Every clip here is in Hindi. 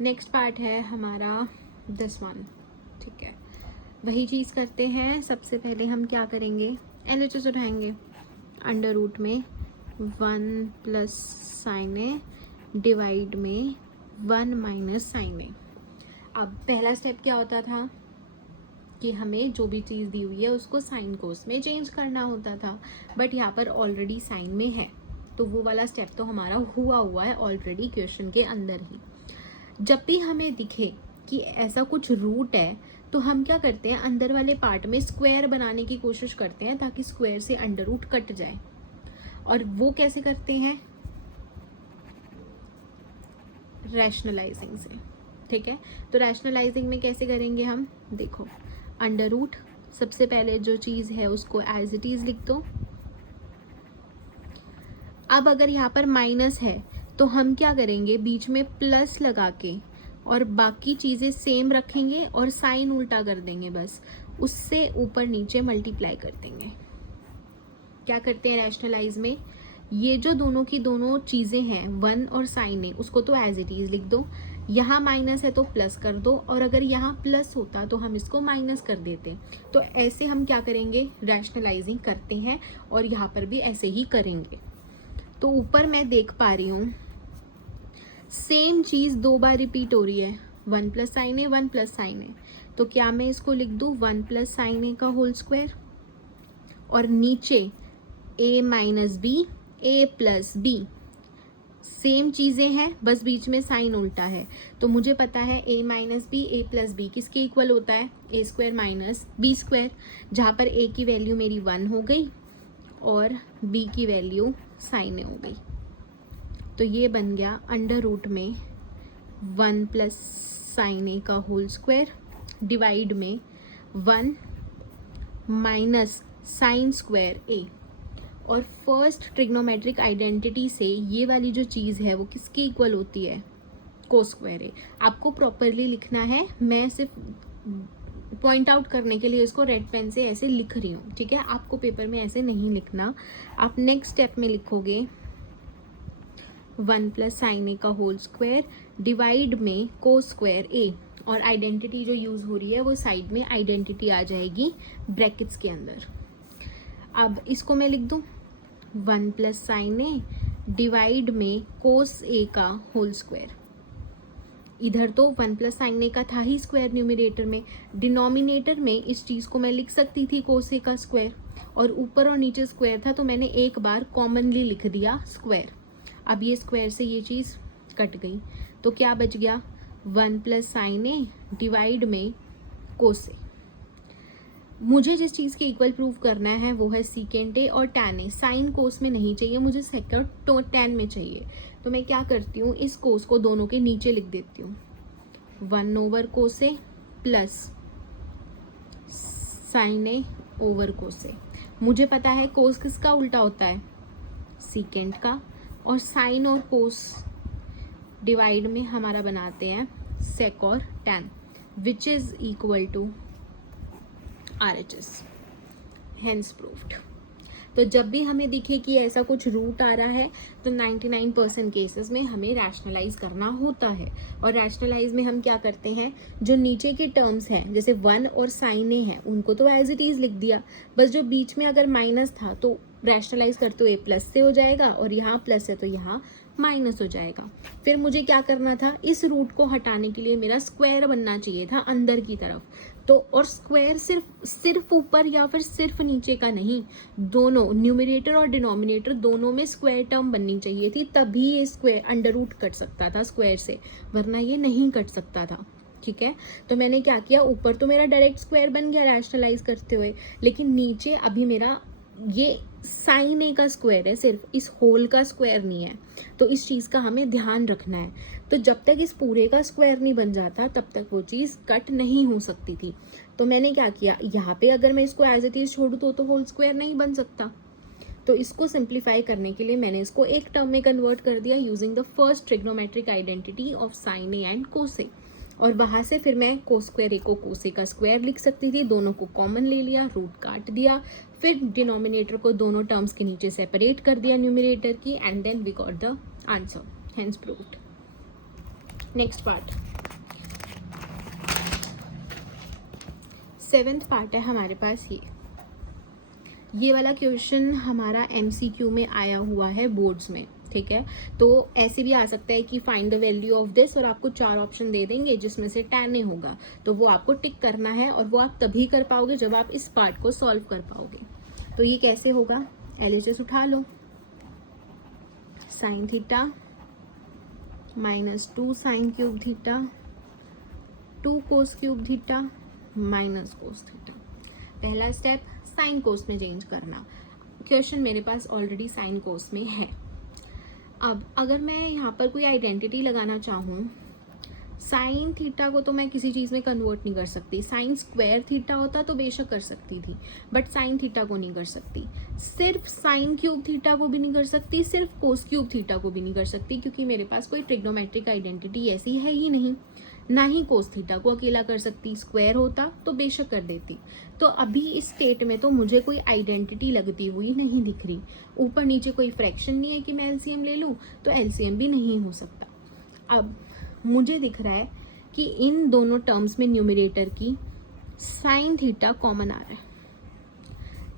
नेक्स्ट पार्ट है हमारा दिस वन। ठीक है, वही चीज़ करते हैं। सबसे पहले हम क्या करेंगे, एलएचएस उठाएंगे। अंडर रूट में 1 प्लस साइन ए डिवाइड में 1 माइनस साइन ए। अब पहला स्टेप क्या होता था कि हमें जो भी चीज़ दी हुई है उसको साइन कोस में चेंज करना होता था, बट यहाँ पर ऑलरेडी साइन में है, तो वो वाला स्टेप तो हमारा हुआ है ऑलरेडी क्वेश्चन के अंदर ही। जब भी हमें दिखे कि ऐसा कुछ रूट है तो हम क्या करते हैं, अंदर वाले पार्ट में स्क्वायर बनाने की कोशिश करते हैं ताकि स्क्वायर से अंडर रूट कट जाए। और वो कैसे करते हैं, रैशनलाइजिंग से। ठीक है, तो रैशनलाइजिंग में कैसे करेंगे हम, देखो अंडर रूट, सबसे पहले जो चीज़ है उसको एज इट इज़ लिख दो। अब अगर यहाँ पर माइनस है तो हम क्या करेंगे, बीच में प्लस लगा के और बाकी चीज़ें सेम रखेंगे और साइन उल्टा कर देंगे, बस उससे ऊपर नीचे मल्टीप्लाई कर देंगे। क्या करते हैं रैशनलाइज में, ये जो दोनों की दोनों चीज़ें हैं 1 और साइन है उसको तो एज इट इज़ लिख दो, यहाँ माइनस है तो प्लस कर दो, और अगर यहाँ प्लस होता तो हम इसको माइनस कर देते। तो ऐसे हम क्या करेंगे, रैशनलाइजिंग करते हैं, और यहाँ पर भी ऐसे ही करेंगे। तो ऊपर मैं देख पा रही हूँ सेम चीज़ 2 बार रिपीट हो रही है, 1 प्लस साइन ए 1 प्लस साइन ए। तो क्या मैं इसको लिख दूँ 1 प्लस साइन ए का होल स्क्वायर, और नीचे a minus b a plus b, same चीज़ें हैं बस बीच में साइन उल्टा है। तो मुझे पता है a minus b a plus b किसके इक्वल होता है, a square minus b square, जहाँ पर a की वैल्यू मेरी 1 हो गई और b की वैल्यू साइन ए हो गई। तो ये बन गया अंडर रूट में 1 प्लस साइन ए का होल स्क्वायर डिवाइड में 1 माइनस साइन स्क्वायर ए। और फर्स्ट ट्रिग्नोमेट्रिक आइडेंटिटी से ये वाली जो चीज़ है वो किसकी इक्वल होती है, कोस स्क्वायर ए। आपको प्रॉपरली लिखना है, मैं सिर्फ पॉइंट आउट करने के लिए इसको रेड पेन से ऐसे लिख रही हूँ। ठीक है, आपको पेपर में ऐसे नहीं लिखना। आप नेक्स्ट स्टेप में लिखोगे 1 प्लस साइन ए का होल स्क्वायर डिवाइड में कोस स्क्वायर ए, और आइडेंटिटी जो यूज़ हो रही है वो साइड में आइडेंटिटी आ जाएगी ब्रैकेट्स के अंदर। अब इसको मैं लिख दूँ 1 प्लस साइन ए डिवाइड में कोस ए का होल स्क्वायर। इधर तो 1 प्लस साइन ए का था ही स्क्वायर न्यूमरेटर में, डिनोमिनेटर में इस चीज़ को मैं लिख सकती थी कोस ए का स्क्वायर, और ऊपर और नीचे स्क्वायर था तो मैंने एक बार कॉमनली लिख दिया स्क्वायर। अब ये स्क्वायर से ये चीज़ कट गई, तो क्या बच गया 1 प्लस साइन ए डिवाइड में कोस ए। मुझे जिस चीज़ के इक्वल प्रूव करना है वो है सीकेंट ए और टैन ए। साइन कोस में नहीं चाहिए मुझे, सेकंड तो टैन में चाहिए। तो मैं क्या करती हूँ, इस कोस को दोनों के नीचे लिख देती हूँ, 1 over cos A plus sign A over कोस ए। मुझे पता है कोस किसका उल्टा होता है, सीकेंट का, और साइन और कोस डिवाइड में हमारा बनाते हैं सेक और tan, which is equal to RHS, hence proved. तो जब भी हमें दिखे कि ऐसा कुछ रूट आ रहा है तो 99% केसेस में हमें रैशनलाइज करना होता है। और रैशनलाइज में हम क्या करते हैं, जो नीचे के टर्म्स हैं जैसे 1 और साइन ए हैं उनको तो एज इट इज़ लिख दिया, बस जो बीच में अगर माइनस था तो रैशनलाइज करते हुए प्लस से हो जाएगा, और यहाँ प्लस है तो यहाँ माइनस हो जाएगा। फिर मुझे क्या करना था, इस रूट को हटाने के लिए मेरा स्क्वायर बनना चाहिए था अंदर की तरफ। तो और स्क्वायर सिर्फ ऊपर या फिर सिर्फ नीचे का नहीं, दोनों न्यूमरेटर और डिनोमिनेटर दोनों में स्क्वायर टर्म बननी चाहिए थी, तभी ये स्क्वायर अंडर रूट कट सकता था स्क्वायर से, वरना ये नहीं कट सकता था। ठीक है, तो मैंने क्या किया, ऊपर तो मेरा डायरेक्ट स्क्वायर बन गया रैशनलाइज करते हुए, लेकिन नीचे अभी मेरा ये साइन ए का स्क्वायर है, सिर्फ इस होल का स्क्वायर नहीं है। तो इस चीज़ का हमें ध्यान रखना है। तो जब तक इस पूरे का स्क्वायर नहीं बन जाता तब तक वो चीज़ कट नहीं हो सकती थी। तो मैंने क्या किया, यहाँ पे अगर मैं इसको एज इट इज़ छोड़ दूँ तो होल स्क्वायर नहीं बन सकता। तो इसको सिंप्लीफाई करने के लिए मैंने इसको एक टर्म में कन्वर्ट कर दिया using the first trigonometric identity of sine A and cos A. और वहाँ से फिर मैं कोस स्क्वायर ए को कोस ए का स्क्वायर लिख सकती थी, दोनों को कॉमन ले लिया, रूट काट दिया, फिर डिनोमिनेटर को दोनों टर्म्स के नीचे सेपरेट कर दिया न्यूमरेटर की, and then we got the answer, hence proved. Next part, 7th part है हमारे पास। ये वाला क्वेश्चन हमारा MCQ में आया हुआ है बोर्ड्स में, ठीक है। तो ऐसे भी आ सकता है कि find the value of this, और आपको 4 ऑप्शन दे देंगे जिसमें से tan ए होगा, तो वो आपको टिक करना है, और वो आप तभी कर पाओगे जब आप इस पार्ट को सॉल्व कर पाओगे। तो ये कैसे होगा, LHS उठा लो, sine theta minus 2 sine cube theta 2 cos cube theta minus cos theta. पहला स्टेप साइन कोस में चेंज करना। क्वेश्चन मेरे पास ऑलरेडी साइन कोस में है। अब अगर मैं यहाँ पर कोई आइडेंटिटी लगाना चाहूँ, साइन थीटा को तो मैं किसी चीज़ में कन्वर्ट नहीं कर सकती। साइन स्क्वायर थीटा होता तो बेशक कर सकती थी, बट साइन थीटा को नहीं कर सकती। सिर्फ साइन क्यूब थीटा को भी नहीं कर सकती, सिर्फ कोस क्यूब थीटा को भी नहीं कर सकती, क्योंकि मेरे पास कोई ट्रिग्नोमेट्रिक आइडेंटिटी ऐसी है ही नहीं। ना ही कोस थीटा को अकेला कर सकती, स्क्वायर होता तो बेशक कर देती। तो अभी इस स्टेट में तो मुझे कोई आइडेंटिटी लगती हुई नहीं दिख रही। ऊपर नीचे कोई फ्रैक्शन नहीं है कि मैं एलसीएम ले लूँ, तो एलसीएम भी नहीं हो सकता। अब मुझे दिख रहा है कि इन दोनों टर्म्स में न्यूमरेटर की साइन थीटा कॉमन आ रहा है।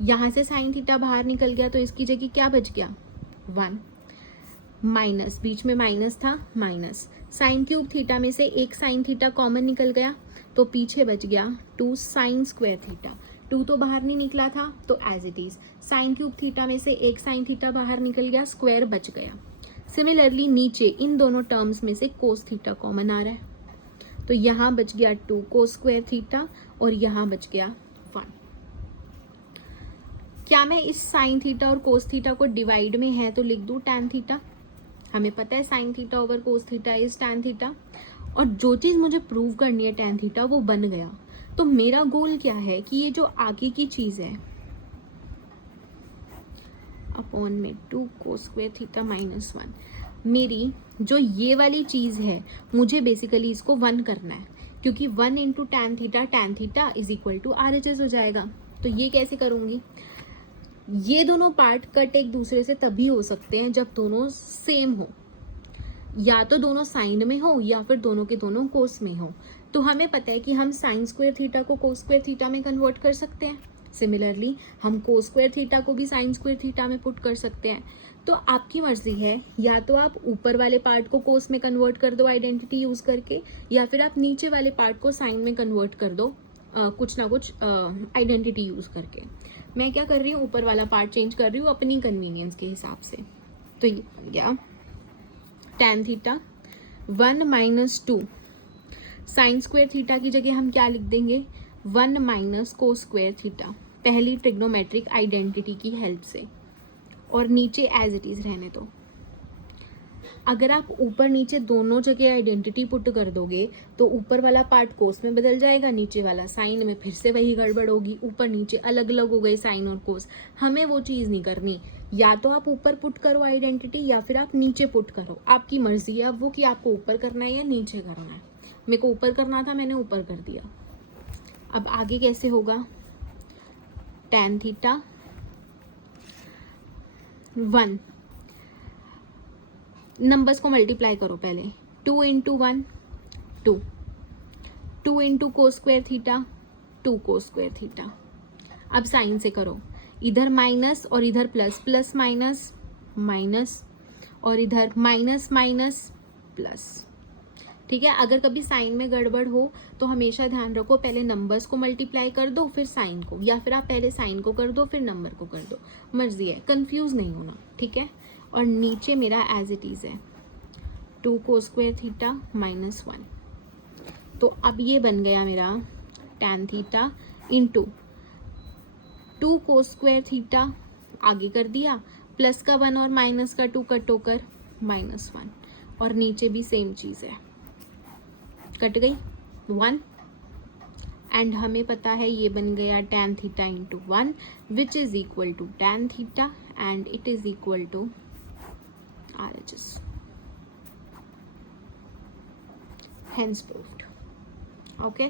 यहाँ से साइन थीटा बाहर निकल गया तो इसकी जगह क्या बच गया, 1 माइनस, बीच में माइनस था, माइनस साइन क्यूब थीटा में से एक साइन थीटा कॉमन निकल गया, तो पीछे बच गया 2 साइन स्क्वायर थीटा। 2 तो बाहर नहीं निकला था, तो as it is sine cube theta में से एक साइन थीटा बाहर निकल गया, स्क्वायर बच गया। सिमिलरली नीचे इन दोनों टर्म्स में से कोस थीटा कॉमन आ रहा है, तो यहाँ बच गया 2 कोस स्क्वायर थीटा और यहाँ बच गया 1। क्या मैं इस साइन थीटा और कोस थीटा को डिवाइड में है तो लिख दूँ टैन थीटा? हमें पता है sine theta over cos theta is tan theta, और जो चीज़ मुझे प्रूव करनी है टैन थीटा वो बन गया। तो मेरा गोल क्या है कि ये जो आगे की चीज़ है अपॉन में 2 कोस स्क्वायर थीटा माइनस 1, मेरी जो ये वाली चीज़ है मुझे बेसिकली इसको 1 करना है, क्योंकि 1 into tan theta is equal to RHS हो जाएगा। तो ये कैसे करूँगी, ये दोनों पार्ट कट एक दूसरे से तभी हो सकते हैं जब दोनों सेम हो, या तो दोनों साइन में हो या फिर दोनों के दोनों कोस में हो। तो हमें पता है कि हम साइन स्क्वायर थीटा को कोस स्क्वायर थीटा में कन्वर्ट कर सकते हैं। सिमिलरली हम कोस स्क्वायर थीटा को भी साइन स्क्वायर थीटा में पुट कर सकते हैं। तो आपकी मर्जी है, या तो आप ऊपर वाले पार्ट को कोस में कन्वर्ट कर दो आइडेंटिटी यूज करके, या फिर आप नीचे वाले पार्ट को साइन में कन्वर्ट कर दो कुछ ना कुछ आइडेंटिटी यूज करके। मैं क्या कर रही हूँ, ऊपर वाला पार्ट चेंज कर रही हूँ अपनी कन्वीनियंस के हिसाब से। तो ये बन गया tan theta 1 minus 2 sine square theta की जगह हम क्या लिख देंगे, 1 माइनस कोस स्क्वायर थीटा, पहली ट्रिग्नोमेट्रिक आइडेंटिटी की हेल्प से, और नीचे एज इट इज रहने दो। अगर आप ऊपर नीचे दोनों जगह आइडेंटिटी पुट कर दोगे तो ऊपर वाला पार्ट कोस में बदल जाएगा, नीचे वाला साइन में, फिर से वही गड़बड़ होगी। ऊपर नीचे अलग अलग हो गए साइन और कोस, हमें वो चीज़ नहीं करनी। या तो आप ऊपर पुट करो आइडेंटिटी या फिर आप नीचे पुट करो, आपकी मर्जी है अब वो कि आपको ऊपर करना है या नीचे करना है। मेरे को ऊपर करना था, मैंने ऊपर कर दिया। अब आगे कैसे होगा, टैन थीटा 1, नंबर्स को मल्टीप्लाई करो पहले, 2 into 1 2, 2 into cos square theta 2 cos square theta. अब साइन से करो, इधर माइनस और इधर प्लस, प्लस माइनस माइनस, और इधर माइनस माइनस प्लस। ठीक है, अगर कभी साइन में गड़बड़ हो तो हमेशा ध्यान रखो पहले नंबर्स को मल्टीप्लाई कर दो फिर साइन को, या फिर आप पहले साइन को कर दो फिर नंबर को कर दो, मर्जी है, कंफ्यूज नहीं होना। ठीक है, और नीचे मेरा एज इट इज है 2 कोस स्क्वायर थीटा माइनस 1। तो अब ये बन गया मेरा tan theta into 2 cos square theta, आगे कर दिया, प्लस का 1 और माइनस का 2 कट होकर -1, और नीचे भी सेम चीज़ है, कट गई 1, एंड हमें पता है ये बन गया tan theta into 1 which is equal to tan theta, and it is equal to RHS, hence proved। Okay,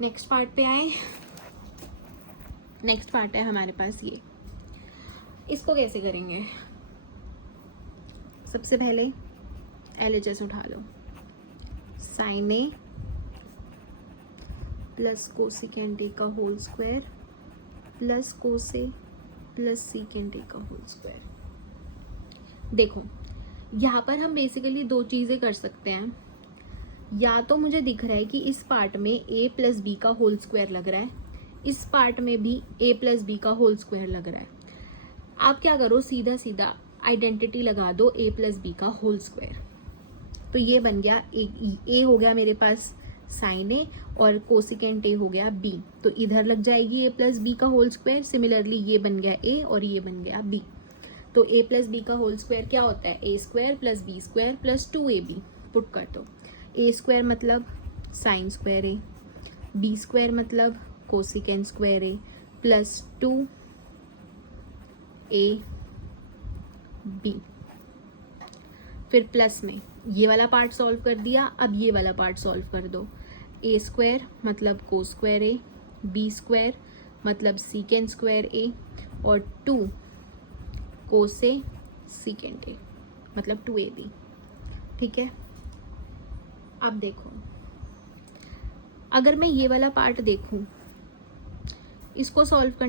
next part पे आए। नेक्स्ट पार्ट है हमारे पास ये, इसको कैसे करेंगे। सबसे पहले LHS उठा लो, sine A plus cosecant A का whole square plus cos A plus secant A का होल स्क्वायर। देखो यहाँ पर हम बेसिकली दो चीज़ें कर सकते हैं, या तो मुझे दिख रहा है कि इस पार्ट में a प्लस बी का होल स्क्वायर लग रहा है, इस पार्ट में भी a प्लस बी का होल स्क्वायर लग रहा है। आप क्या करो, सीधा सीधा आइडेंटिटी लगा दो a प्लस बी का होल स्क्वायर। तो ये बन गया a हो गया मेरे पास साइन ए और कोसिकेंट ए हो गया b, तो इधर लग जाएगी a प्लस बी का होल स्क्वायर। सिमिलरली ये बन गया a और ये बन गया b। तो a प्लस बी का होल स्क्वायर क्या होता है, a square plus b square plus 2ab। Put कर दो, a स्क्वायर मतलब sine square a, b square मतलब cosecant square a plus 2ab। फिर प्लस में ये वाला पार्ट सॉल्व कर दिया, अब ये वाला पार्ट सॉल्व कर दो। a स्क्वायर मतलब को स्क्वायर ए, b स्क्वायर मतलब सीकेंट स्क्वायर ए और 2 कोस ए सीकेंट ए मतलब 2ab। ठीक है, अब देखो अगर मैं ये वाला पार्ट देखूं, इसको सॉल्व करने